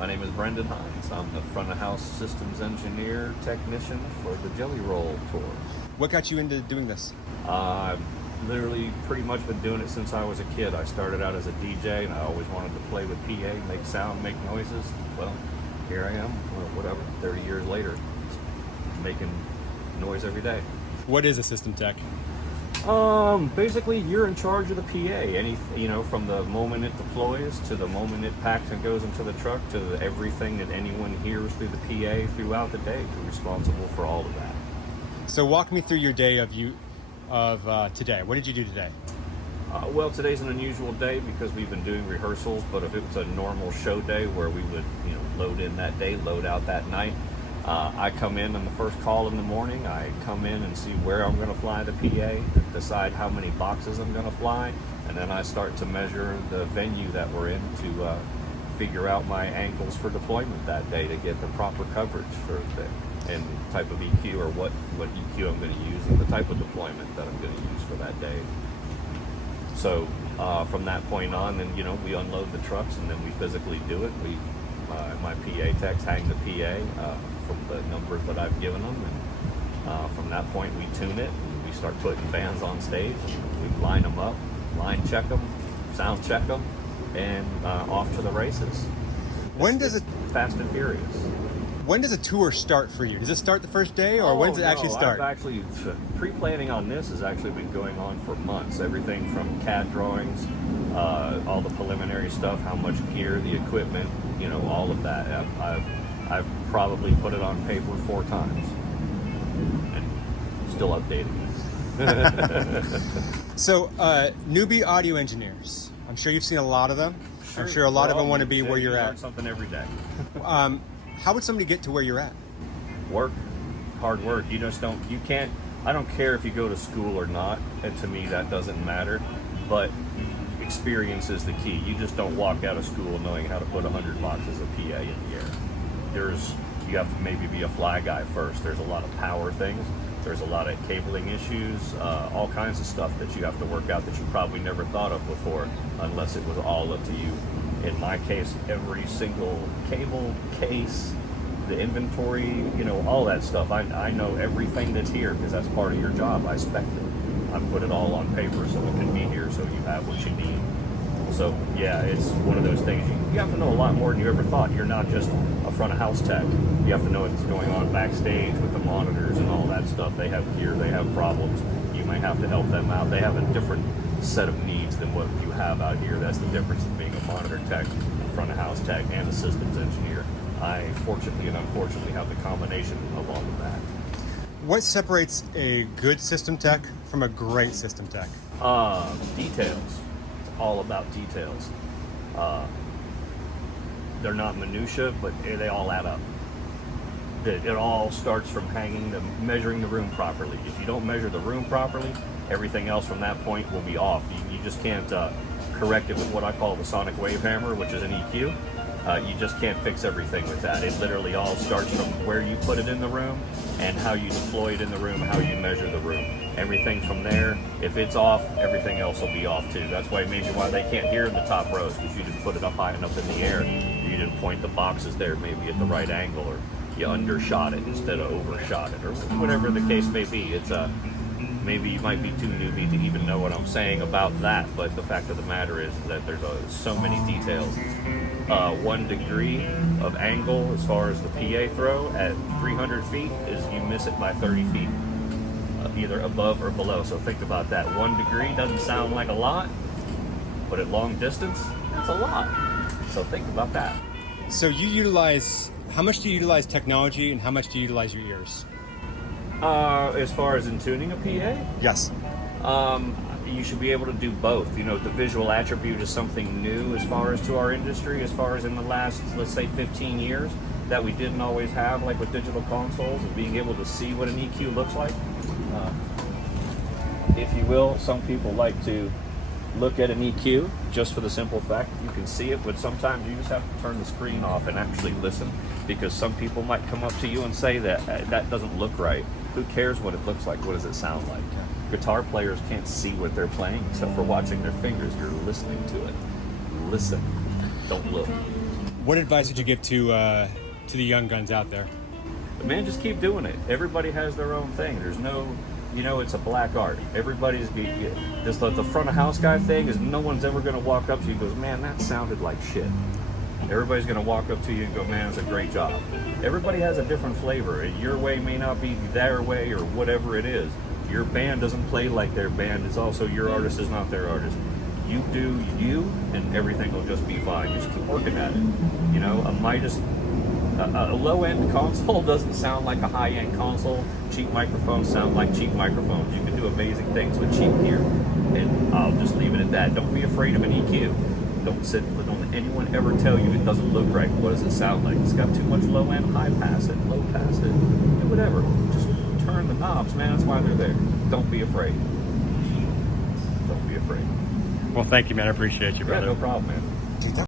My name is Brendan Hines. I'm the front of house systems engineer technician for the Jelly Roll tour. What got you into doing this? I've literally pretty much been doing it since I was a kid. I started out as a DJ and I always wanted to play with PA, make sound, make noises. Well, here I am, 30 years later, making noise every day. What is a system tech? Basically, you're in charge of the PA. From the moment it deploys to the moment it packs and goes into the truck to everything that anyone hears through the PA throughout the day. You're responsible for all of that. So walk me through your day of today. What did you do today? Well, today's an unusual day because we've been doing rehearsals, but if it was a normal show day where we would, load in that day, load out that night, I come in on the first call in the morning. I come in and see where I'm going to fly the PA, decide how many boxes I'm going to fly, and then I start to measure the venue that we're in to figure out my angles for deployment that day to get the proper coverage for the and type of EQ or what EQ I'm going to use and the type of deployment that I'm going to use for that day. So from that point on, then we unload the trucks and then we physically do it. My PA techs hang the PA from the numbers that I've given them, and from that point we tune it. And we start putting bands on stage. And we line them up, line check them, sound check them, and off to the races. When does it Fast and Furious? When does a tour start for you? Does it start the first day, or when does it actually start? Pre-planning on this has actually been going on for months. Everything from CAD drawings, all the preliminary stuff, how much gear, the equipment, all of that. I've probably put it on paper 4 times, and still updating it. So, newbie audio engineers. I'm sure you've seen a lot of them. Sure. I'm sure a lot of them want to be where you're learn at. Something every day. How would somebody get to where you're at? Work, hard work. You can't, I don't care if you go to school or not, and to me that doesn't matter, but experience is the key. You just don't walk out of school knowing how to put 100 boxes of PA in the air. You have to maybe be a fly guy first. There's a lot of power things. There's a lot of cabling issues, all kinds of stuff that you have to work out that you probably never thought of before unless it was all up to you. In my case, every single cable, case, the inventory, all that stuff. I know everything that's here because that's part of your job. I spec it. I put it all on paper so it can be here so you have what you need. So yeah, it's one of those things. You have to know a lot more than you ever thought. You're not just a front of house tech. You have to know what's going on backstage with the monitors and all that stuff. They have gear, they have problems. You might have to help them out. They have a different set of needs than what you have out here. That's the difference in being a monitor tech, a front of house tech, and a systems engineer. I fortunately and unfortunately have the combination of all of that. What separates a good system tech from a great system tech? Details. It's all about details. They're not minutia, but they all add up. It all starts from measuring the room properly. If you don't measure the room properly, everything else from that point will be off. You just can't correct it with what I call the sonic wave hammer, which is an EQ. You just can't fix everything with that. It literally all starts from where you put it in the room and how you deploy it in the room, how you measure the room. Everything from there, if it's off, everything else will be off too. That's why maybe why they can't hear in the top rows, because you didn't put it up high enough in the air. You didn't point the boxes there maybe at the right angle, or you undershot it instead of overshot it, or whatever the case may be. It's maybe you might be too newbie to even know what I'm saying about that, but the fact of the matter is that there's so many details. 1 degree of angle as far as the PA throw at 300 feet is you miss it by 30 feet, either above or below. So think about that. 1 degree doesn't sound like a lot, but at long distance, that's a lot. So think about that. So how much do you utilize technology and how much do you utilize your ears? As far as in tuning a PA? Yes. You should be able to do both. The visual attribute is something new as far as to our industry, as far as in the last, let's say, 15 years, that we didn't always have, like with digital consoles, and being able to see what an EQ looks like. If you will, some people like to look at an EQ just for the simple fact you can see it, but sometimes you just have to turn the screen off and actually listen, because some people might come up to you and say that that doesn't look right. Who cares what it looks like? What does it sound like? Guitar players can't see what they're playing except for watching their fingers. You're listening to it. Listen, don't look. What advice would you give to the young guns out there? But man, just keep doing it. Everybody has their own thing. There's no, it's a black art. Everybody's this the front of house guy thing is no one's ever going to walk up to you and goes, man, that sounded like shit. Everybody's going to walk up to you and go, man, it's a great job. Everybody has a different flavor. Your way may not be their way or whatever it is. Your band doesn't play like their band. It's also your artist is not their artist. You do you, and everything will just be fine. Just keep working at it. A low-end console doesn't sound like a high-end console. Cheap microphones sound like cheap microphones. You can do amazing things with cheap gear. And I'll just leave it at that. Don't be afraid of an EQ. Don't anyone ever tell you it doesn't look right. What does it sound like? It's got too much low-end, high pass it, low pass it. Do whatever. Just turn the knobs, man. That's why they're there. Don't be afraid. Don't be afraid. Well, thank you, man. I appreciate you, Yeah, brother. no problem, man.